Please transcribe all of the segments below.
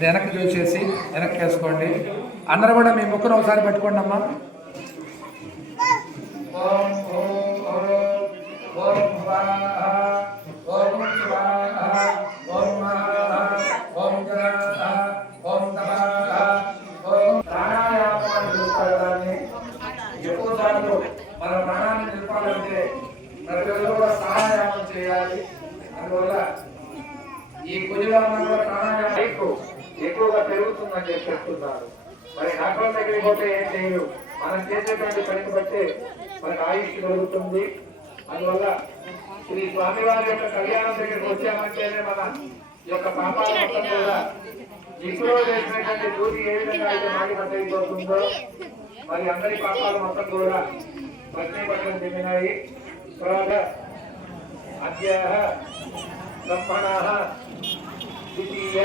అది వెనక్కి చూసేసి వెనక్కి వేసుకోండి. అందరూ కూడా మీ ముక్కును ఒకసారి పెట్టుకోండి అమ్మా. ఓం ఓం ఓం ఓం ఓం ఓం ఓం ఓం ప్రాణాయామాన్ని నిలుపుకోవడాన్ని ఎక్కువ సార్లు మన ప్రాణాన్ని నిలపాలంటే ప్రతి ఒక్కరు కూడా ప్రాణాయామం చేయాలి. అందువల్ల ఈ కుజులంలో ప్రాణాయామం ఎక్కువగా పెరుగుతుందని చెప్తున్నారు. మరి డాక్టర్ దగ్గరికి పోతే ఏం చేయరు, మనం చేసేటువంటి పనిని బట్టి మనకు ఆయుష్ పెరుగుతుంది. అందువల్ల శ్రీ స్వామివారి యొక్క కళ్యాణం దగ్గరికి వచ్చామంటేనే మన యొక్క పాపాల మొత్తం కూడా ఇప్పుడు చేసినటువంటి దూరి ఏ విధంగా అయితే మాటి అయిపోతుందో మరి అందరి పాపాలు మొత్తం కూడా భక్తి పట్టణం చెందినాయి. తర్వాత అద్యాహ బ్రహ్మణః ద్వితీయ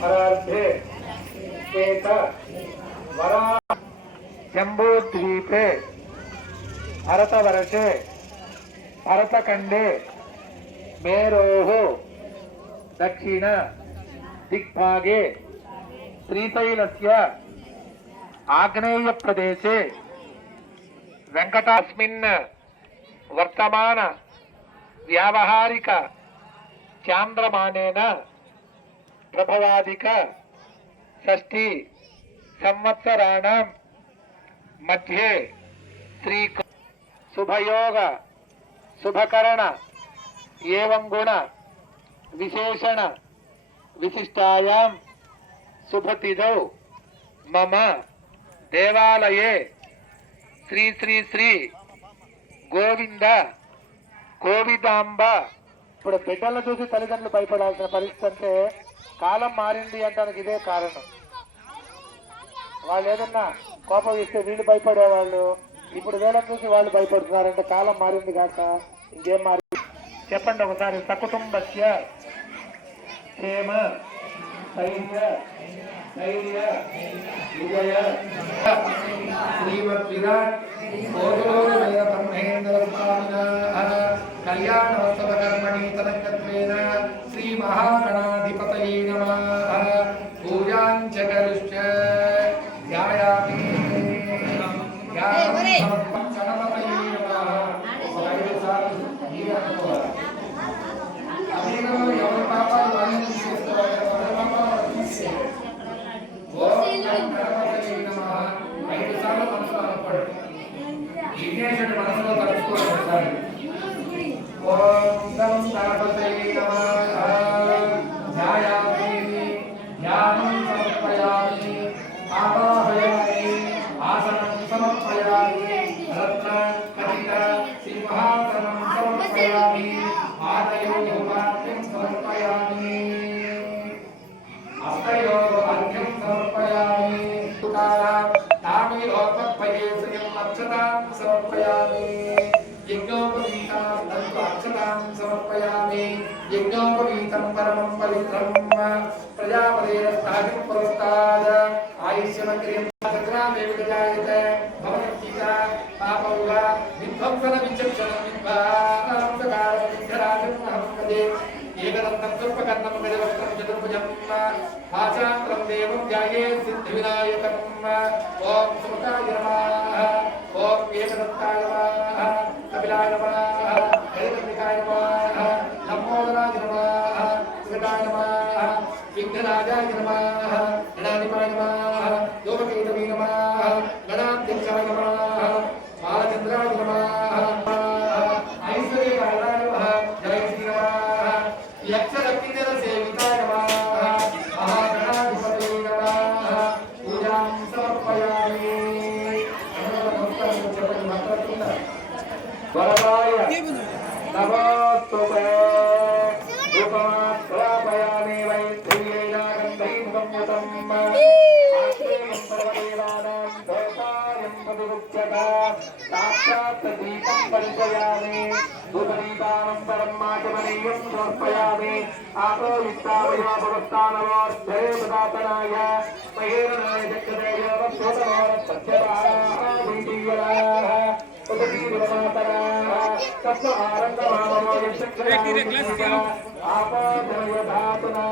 పరార్థే శ్వేత వరా జంబూద్వీపే భరతవర్షే భరతఖండే మేరోః దక్షిణ దిగ్భాగే శ్రీశైలస్య ఆగ్నేయ ప్రదేశే వెంకటాస్మిన్ వర్తమాన వ్యావహారిక చాంద్రమానేన ప్రభవాదిక షష్ఠి సంవత్సరాణం మధ్యే శ్రీ శుభయోగ శుభకరణ ఏవం గుణ విశేషణ విశిష్టాయాం శుభతిథౌ మమ దేవాలయే శ్రీ శ్రీ శ్రీ గోవింద గోవిదాంబ. ఇప్పుడు బిడ్డలను చూసి తల్లిదండ్రులు భయపడాల్సిన పరిస్థితి అంటే కాలం మారింది అంటానికి ఇదే కారణం. వాళ్ళు ఏదన్నా కోపం ఇస్తే వీళ్ళు భయపడేవాళ్ళు, ఇప్పుడు వీళ్ళని చూసి వాళ్ళు భయపడుతున్నారంటే కాలం మారింది కాక ఇంకేం మారి. చెప్పండి ఒకసారి. సకుటుంబస్య క్షేమ స్థైర్య ధైర్య విజయ శ్రీమద్ విరాట్ కళ్యాణోత్సవ కర్మణి తదంగత్వేన శ్రీ మహాగణాధిపతయే నమః. పూజాంచ కరిష్య ధ్యాయామి గణపతయే నమః. ఒక 5 సార్లు నీవే అనుకోవాలి. అదేవిధంగా ఎవరి పాపాలు వాళ్ళు తీసేసుకోవాలి, ఎవరి పాపాలు తీసేయాలి. ఓం గణపతయే నమః 5 సార్లు మనసులో అనుకోండి. విఘ్నేశ్వరుడి మనసులో తలుచుకోండి ఒకసారి. ఓం గణపతయే నమః. ధ్యాయామి ధ్యానం సమర్పయామి ఆవాహయామి ఆసనం సమర్పయామి రత్న కటిక సింహాసనం సమర్పయామి ఆదయోపార్ఘ్యం సమర్పయామి అస్తయోపార్ఘ్యం సమర్పయామి తామిలోపద్వయేషయం అక్షతాం సమర్పయామి యజ్ఞోపవీతాం అక్షతాం సమర్పయామి యజ్ఞోపవీతం పరమం పవిత్రం ప్రజాపతేరస్తాదిం పురస్తాద ఆయుష్యమగ్రియం సగ్రామే విజాయతే భవత్తిక పాపౌగా విధ్వంసన విచక్షణం విద్వాంసకారం విఘ్నరాజం అహంపదే ఏకదంతం సర్పకర్ణం గజవక్త్రం చతుర్భుజం భాషాంతరం దేవం ధ్యాయే సిద్ధివినాయకం. ఓం సుమతాయ నమః. ఓం ఏకదంతాయ నమః. కపిలాయ నమః. గజపతికాయ నమః. లంబోదరాయ నమః. సుగతాయ నమః. విఘ్నరాజాయ నమః. గణాధిపాయ నమః. యోగకేతవే నమః. గణాధ్యక్షాయ నమః. బాలచంద్రాయ నమః. ఐశ్వర్యకారాయ నమః. జయ శ్రీ నమః. యక్షరక్తిజన సేవితాయ నమః. మహాగణాధిపతయే నమః. పూజాం సమర్పయామి. చెప్పండి మాట్లాడుతున్నా. వరదాయ నమోస్తుతే రూపమాశ్రాపయామి వైద్యేన గంధైముఖం యుతం ఆశ్రయం సర్వదేవానాం దైతాయం పదిరుచ్యత సాక్షాత్ దీపం పరిచయామి ధూపదీపానం పరమాచమనీయం సమర్పయామి ఆపోయిత్తావయో భవత్తానవోధ్యే ప్రదాతనాయ మహేరణాయ జగదేవ సోదరో సత్యవాదీయరాః ఉపదీవమాతరాః తస్మ ఆరంగమామో యక్షక్షరాః ఆపోధయధాతునా